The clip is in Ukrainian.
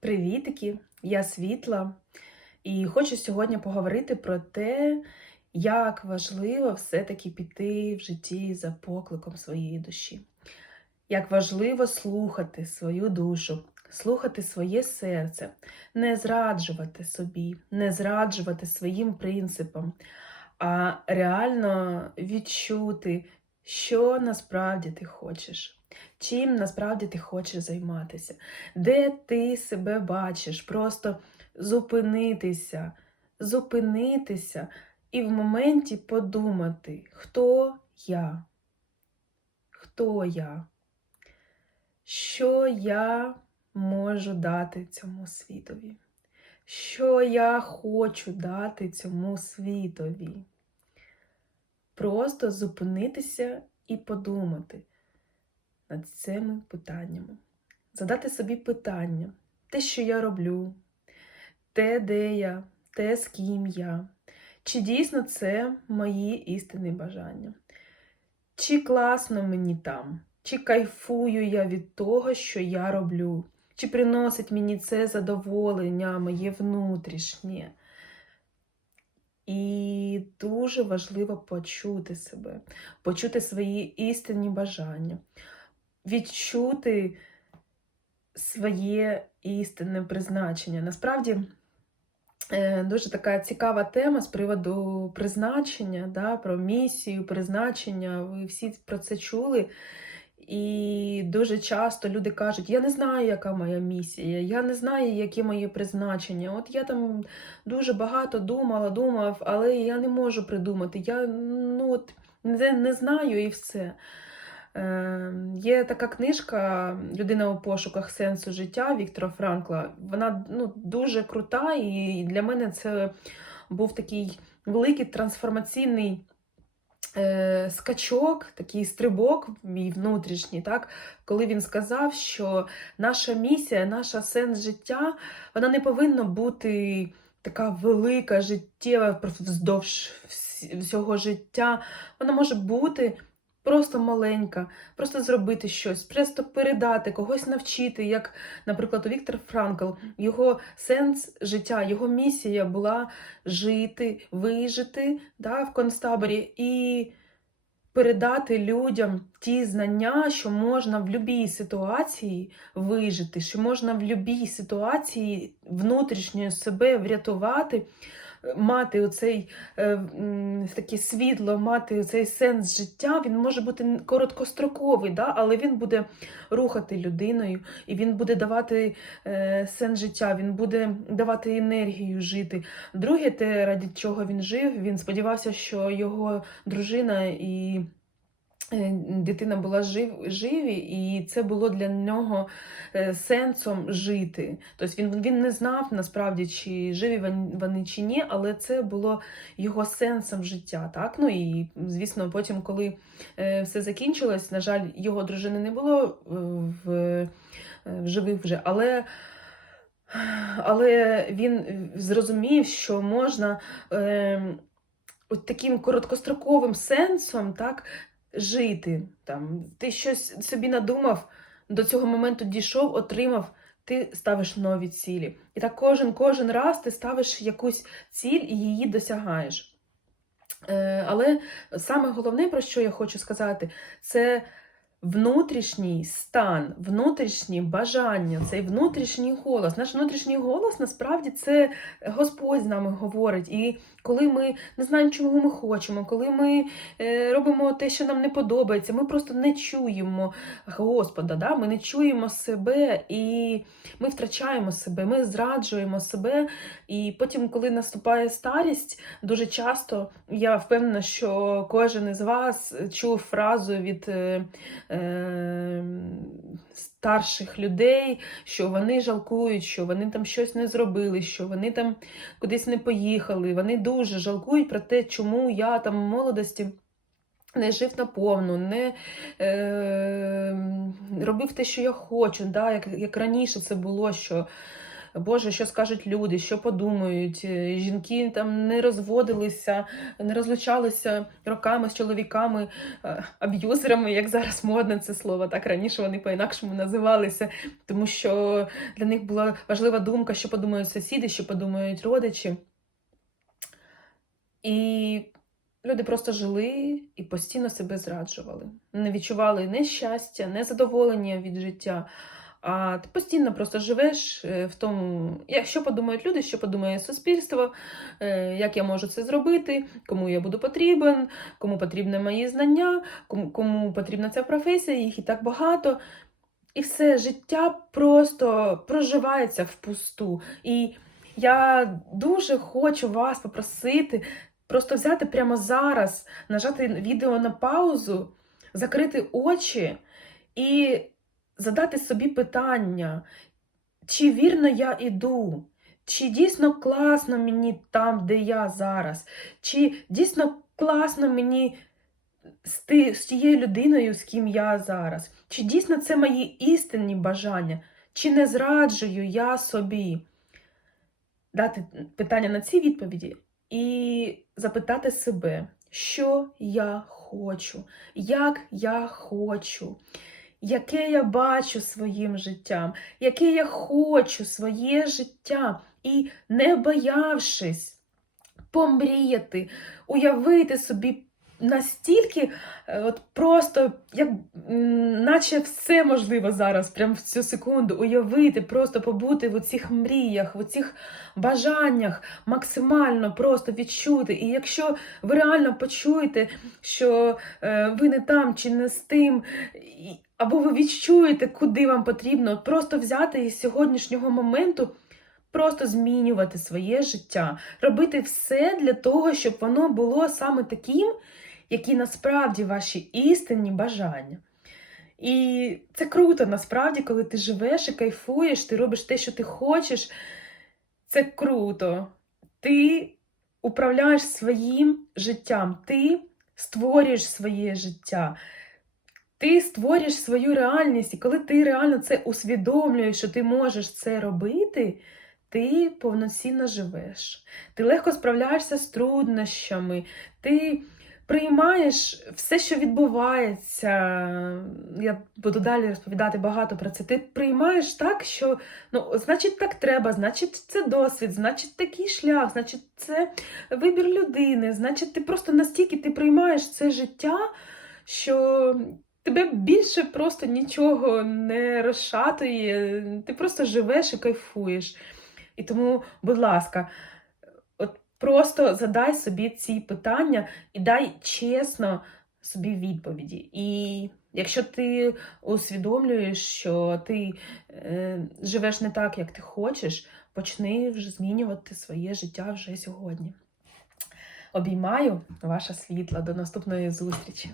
Привітики! Я Світла, і хочу сьогодні поговорити про те, як важливо все-таки піти в житті за покликом своєї душі. Як важливо слухати свою душу, слухати своє серце, не зраджувати собі, не зраджувати своїм принципам, а реально відчути, що насправді ти хочеш. Чим насправді ти хочеш займатися, де ти себе бачиш, просто зупинитися, зупинитися і в моменті подумати, хто я, хто я, що я можу дати цьому світові, що я хочу дати цьому світові. Просто зупинитися і подумати над цими питаннями. Задати собі питання, те, що я роблю, те, де я, те, з ким я. Чи дійсно це мої істинні бажання? Чи класно мені там? Чи кайфую я від того, що я роблю? Чи приносить мені це задоволення, моє внутрішнє? І дуже важливо почути себе, почути свої істинні бажання, відчути своє істинне призначення. Насправді е, дуже така цікава тема з приводу призначення, да, про місію, призначення. Ви всі про це чули. І дуже часто люди кажуть, я не знаю, яка моя місія, я не знаю, яке моє призначення. От я там дуже багато думала, думав, але я не можу придумати. Я ну, от, не, не знаю і все. Е, Є така книжка Людина у пошуках сенсу життя Віктора Франкла. Вона ну, дуже крута, і для мене це був такий великий трансформаційний е, скачок, такий стрибок, мій внутрішній, так, коли він сказав, що наша місія, наша сенс життя, вона не повинна бути така велика, життєва вздовж всього життя. Вона може бути. Просто маленька, просто зробити щось, просто передати, когось навчити, як, наприклад, у Віктор Франкл, його сенс життя, його місія була жити, вижити да, в концтаборі і передати людям ті знання, що можна в будь-якій ситуації вижити, що можна в будь-якій ситуації внутрішньо себе врятувати мати оцей е, таке світло, мати оцей сенс життя, він може бути короткостроковий, да? але він буде рухати людиною, і він буде давати е, сенс життя, він буде давати енергію жити. Друге, те, ради чого він жив, він сподівався, що його дружина і дитина була жив, живі, і це було для нього е, сенсом жити. Тобто він він не знав насправді, чи живі вони чи ні, але це було його сенсом життя. Так? Ну і звісно, потім, коли е, все закінчилось, на жаль, його дружини не було в, в живих вже. але але він зрозумів, що можна е, от таким короткостроковим сенсом так, жити. Там, Ти щось собі надумав, до цього моменту дійшов, отримав, ти ставиш нові цілі. І так кожен кожен раз ти ставиш якусь ціль і її досягаєш. Е, Але саме головне, про що я хочу сказати, це внутрішній стан, внутрішні бажання, цей внутрішній голос. Наш внутрішній голос насправді це Господь з нами говорить. І коли ми не знаємо, чого ми хочемо, коли ми е, робимо те, що нам не подобається, ми просто не чуємо Господа, да? ми не чуємо себе і ми втрачаємо себе, ми зраджуємо себе. І потім, коли наступає старість, дуже часто я впевнена, що кожен із вас чув фразу від. Е, е, старших людей, що вони жалкують, що вони там щось не зробили, що вони там кудись не поїхали. Вони дуже жалкують про те, чому я там в молодості. Не жив наповну, не е, робив те, що я хочу, да, як як раніше це було, що Боже, що скажуть люди, що подумають. Е, Жінки там не розводилися, не розлучалися роками з чоловіками, е, аб'юзерами, як зараз модне це слово. Так раніше вони по-інакшому називалися, тому що для них була важлива думка, що подумають сусіди, що подумають родичі. І люди просто жили і постійно себе зраджували. Не відчували ні щастя, задоволення від життя. А ти постійно просто живеш е, в тому, що подумають люди, що подумає суспільство, як я можу це зробити, кому я буду потрібен, кому потрібні мої знання, кому, кому потрібна ця професія, їх і так багато. І все життя просто проживається впусту. І я дуже хочу вас попросити просто взяти прямо зараз, нажати відео на паузу, закрити очі і задати собі питання, чи вірно я іду, чи дійсно класно мені там, де я зараз, чи дійсно класно мені з, тією людиною, з ким я зараз, чи дійсно це мої істинні бажання, чи не зраджую я собі. Дати питання на ці відповіді і запитати себе, що я хочу, як я хочу, яке я бачу своїм життям, яке я хочу своє життя, і не боявшись помріяти, уявити собі настільки, е, от просто, як наче все можливо зараз, прямо в цю секунду, уявити, просто побути в оцих мріях, в оцих бажаннях, максимально просто відчути. І якщо ви реально почуєте, що е, ви не там чи не з тим, або ви відчуєте, куди вам потрібно, просто взяти із сьогоднішнього моменту. Просто змінювати своє життя, робити все для того, щоб воно було саме таким, які насправді ваші істинні бажання. І це круто насправді, коли ти живеш і кайфуєш, ти робиш те, що ти хочеш. Це круто. Ти управляєш своїм життям, ти створюєш своє життя. Ти створюєш свою реальність, і коли ти реально це усвідомлюєш, що ти можеш це робити, ти повноцінно живеш. Ти легко справляєшся з труднощами, ти приймаєш все, що відбувається. Я буду далі розповідати багато про це. Ти приймаєш так, що ну, значить, так треба, значить, це досвід, значить, такий шлях, значить, це вибір людини, значить, ти просто настільки ти приймаєш це життя, що. Тебе більше просто нічого не розшатує, ти просто живеш і кайфуєш. І тому, будь ласка, от просто задай собі ці питання і дай чесно собі відповіді. І якщо ти усвідомлюєш, що ти е, живеш не так, як ти хочеш, почни вже змінювати своє життя вже сьогодні. Обіймаю ваша світла. До наступної зустрічі!